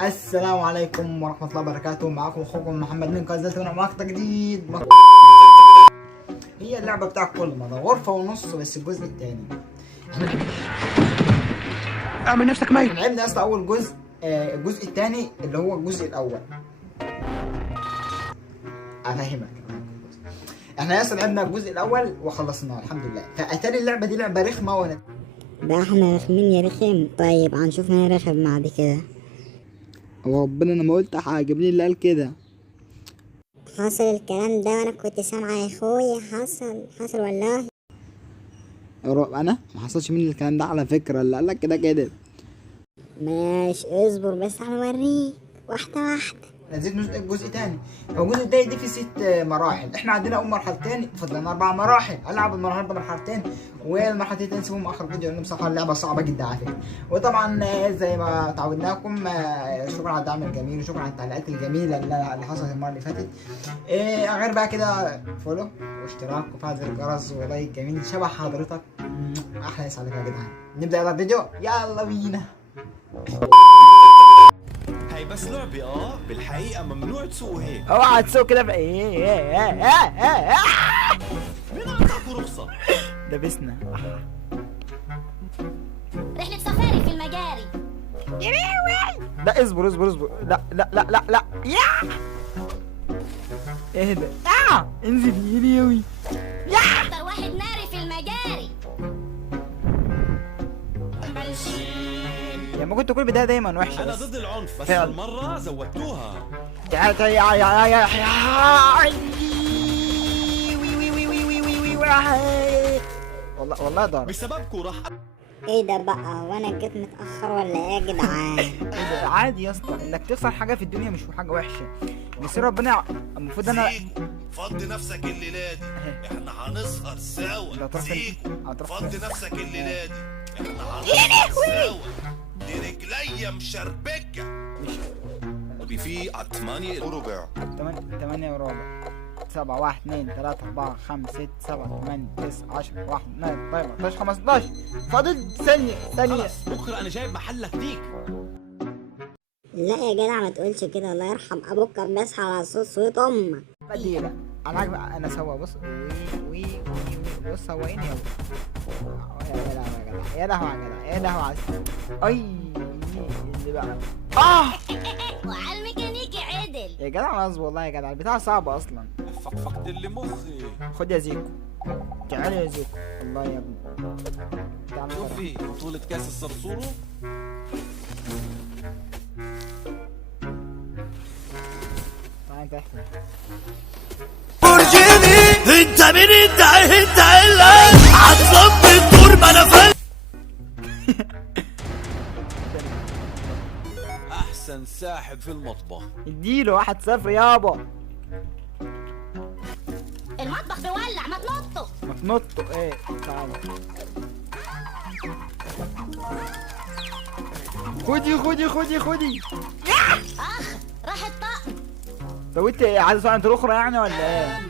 السلام عليكم ورحمة الله وبركاته. معكم اخوكم محمد من نزلت هنا مقطع جديد. هي اللعبة بتاعك كل مرة غرفة ونص بس الجزء الثاني. اعمل نفسك ميت. لعبنا اصلا اول جزء، الجزء الثاني اللي هو الجزء الاول. افهمك احنا اصلا لعبنا الجزء الاول وخلصناه الحمد لله. فاتاري اللعبة دي لعبة رخمة وانا ده احنا رخمين يا رخم. طيب هنشوف مين رخم بعد كده. ربنا انا ما قلت حاجة، مين اللي قال كده؟ حصل الكلام ده وانا كنت سامعه يا اخويا. حصل والله. انا ما حصلش مني الكلام ده على فكرة، اللي قالك كده كده. ماشي اصبر بس هنوريك واحدة واحدة. نزلت جزء تاني. هو الجزء التاني دي في 6 مراحل، احنا عندنا اول مرحلتين فضلنا 4 مراحل. العب النهارده مرحلتين والمرحلتين نسيبهم اخر فيديو لان بصراحه اللعبه صعبه جدا على فكره. وطبعا زي ما تعودناكم شكرا على الدعم الجميل وشكرا على التعليقات الجميله اللي حصلت المره اللي فاتت. غير بقى كده فولو واشتراك وفعل زر الجرس ولايك جميل شبه حضرتك. احلى ناس عليكم يا جدعان. نبدا يلا الفيديو، يلا بينا. هاي بس لعبة بالحقيقة ممنوع تسوق هيك. اوعى تسوق كده في مين اعطاكوا رخصة؟ لبسنا رحلة سفاري في المجاري. لا اصبر لا لا لا لا لا يا اهدى انزل يليوي أكتر واحد ناري في المجاري. يا ما كنت كل بداية دايما وحشة. أنا ضد العنف بس فعلا. هالمرة زودتوها. تعال والله ضار. بسببكوا راح ايه ده بقى وانا جيت متأخر ولا ايه يا جدعان؟ عادي يا اسطى انك تخسر حاجة في الدنيا مش حاجة وحشة. بس ربنا المفروض انا فضي نفسك الليلة دي، احنا هنسهر سوا. زيكو فضي نفسك الليلة دي، احنا هنسهر سوا. دي رجليا مشربكة. في على 8 وربع. 8 وربع 7 1 2 3 4 5 6 7 8 9 10 1 2 13 15 فاضل ثانية. خلص بكرة أنا جايب محلك ليك. لا يا جدع ما تقولش كده، الله يرحم ابوك كان بيصحى على صوت امك. بديلة انا عاجب انا سوا. بص بص سواقين يلا. يا لهوي يا لهوي على اي اللي بقى وعلى الميكانيكي عدل. يا جدع غصب والله يا جدع البتاع صعب اصلا. فقد اللي مخي. خد يا زيكو، تعال يا زيكو والله يا ابني. شوفي بطولة كاس الصرصورو. تعال انت احكي. انت مين انت الا هتصب الدور بنفل. أحسن ساحب في المطبخ. اديله 1-0 يابا. المطبخ بيولع ما تنطوا. ما تنطوا ايه؟ تعال خدي. اخ راح الطقم. طب انت عايز انت الاخرى يعني ولا ايه؟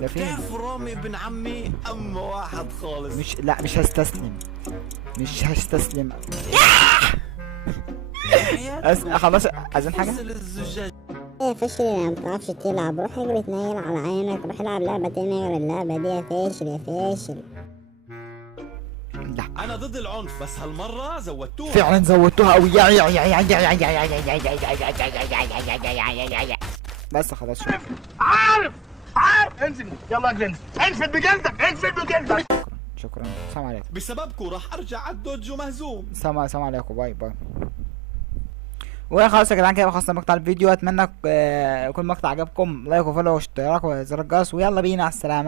ده فين؟ تعرف رامي ابن عمي أما واحد خالص. مش هستسلم. خلاص عايزين حاجة؟ ايه فاشل يا ما بتعرفش تلعب. روح اجري تنيل على عينك. روح العب لعبة تانية غير اللعبة دي يا فاشل. لا أنا ضد العنف بس هالمرة زودتوها. فعلا زودتوها قوي. بس خلاص عارف انزل يلا اجري. انزل بجلدك. شكرا سلام عليكم. بسببكوا راح أرجع على الدوجو مهزوم. سلام عليكم. باي. وخلاص يا جدعان كده خلصنا مقطع الفيديو. اتمنى يكون المقطع عجبكم. لايك وفولو واشتراك وزر الجرس ويلا بينا على السلامة.